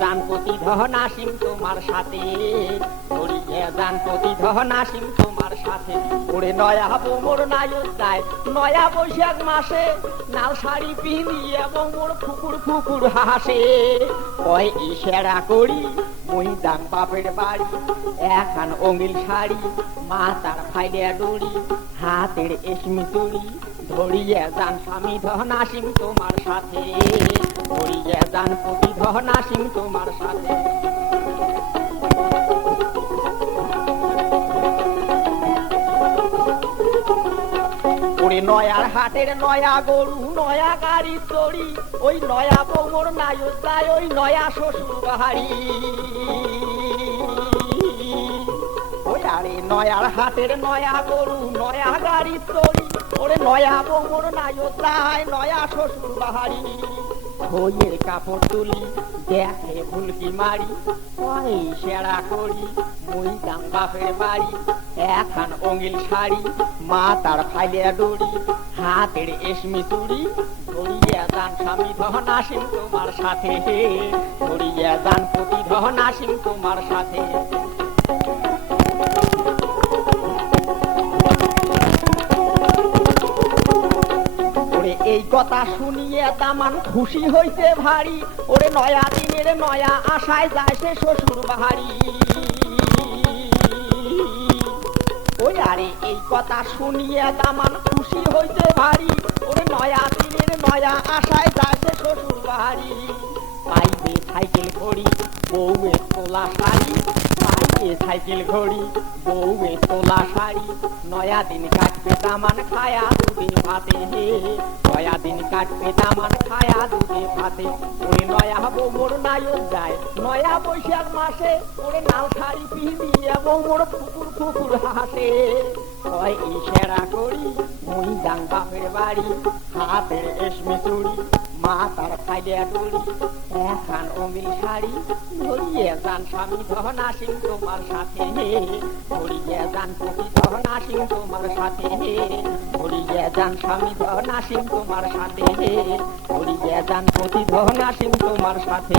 যান প্রতিধন আসিম তোমার সাথে, ধরিয়ে যান প্রতিধন আসিম তোমার সাথে। ওরে নয়া মোর নায়ক যায় নয়া বৈশাখ মাসে, লাল শাড়ি পিঁধিয়ে মোর ফুকুর ফুকুর হাসে। কয় ইশারা করি মই যাং বাপের বাড়ি, এখান অঙ্গিল শাড়ি মাথার ফাইলে ডুরি, হাতের এসমি চুড়ি, ধরিয়ে যান স্বামী ধন আসিম তোমার সাথে, ধরিয়ে যান প্রতিধন আসিম তোমার সাথে। ওরে নয়ার হাটের নয়া গরু নয়া গাড়ি চড়ি, ওই নয়া বৌমর নায়ক যায় ওই নয়া শ্বশুর বাড়ি। ওই আরে নয়ার হাটের নয়া গরু নয়া গাড়ি চড়ি, ওরে নয়া বৌমর নায়ক যায় নয়া শ্বশুর বাড়ি। বইয়ের কাপড় তুলি দেখে ভুলকি মারি, কয় সেরা করি মই যাং বাপের বাড়ি, এখন অঙ্গিল শাড়ি মাথার ফাইলে ডুরি, হাতের এসমি চুড়ি, ধরিয়ে যান স্বামী ধন আসিম তোমার সাথে, ধরিয়ে যান প্রতিধন আসিম তোমার সাথে। এই কথা শুনিয়ে দামান খুশি হইতে ভারী, ওরে নয়া দিনের নয়া আশায় যায় সে শ্বশুর বাড়ি। ওই আরে এই কথা শুনিয়ে দামান খুশি হইতে ভারী, ওরে নয়া দিনের নয়া আশায় যায় সে শ্বশুর বাড়ি। পাইবে সাইকেল ঘড়ি বউয়ে তোলা শাড়ি, পাইবে সাইকেল ঘড়ি বউয়ে তোলা শাড়ি, নয়া দিন কাটবে দামান খায়া দুধে ভাতে, নয়া দিন কাটবে দামান খায়া দুধে ভাতে। ওরে নয়া বৌমর নায়ক যায় নয়া বৈশাখ মাসে, ওরে লাল শাড়ি পিঁধিয়ে বৌমর ফুকুর ফুকুর হাসে। কয় ইশারা করি মই যাং বাপের বাড়ি, হাতের এসমি চুড়ি মাথার ফাইলে ডুরি, এখন অমিল শাড়ি, ধরিয়ে যান স্বামী ধন আসিম তোমার সাথে, ধরিয়ে যান প্রতিধন আসিম তোমার সাথে, ধরিয়ে যান স্বামী ধন আসিম তোমার সাথে, ধরিয়ে যান প্রতিধন আসিম তোমার সাথে।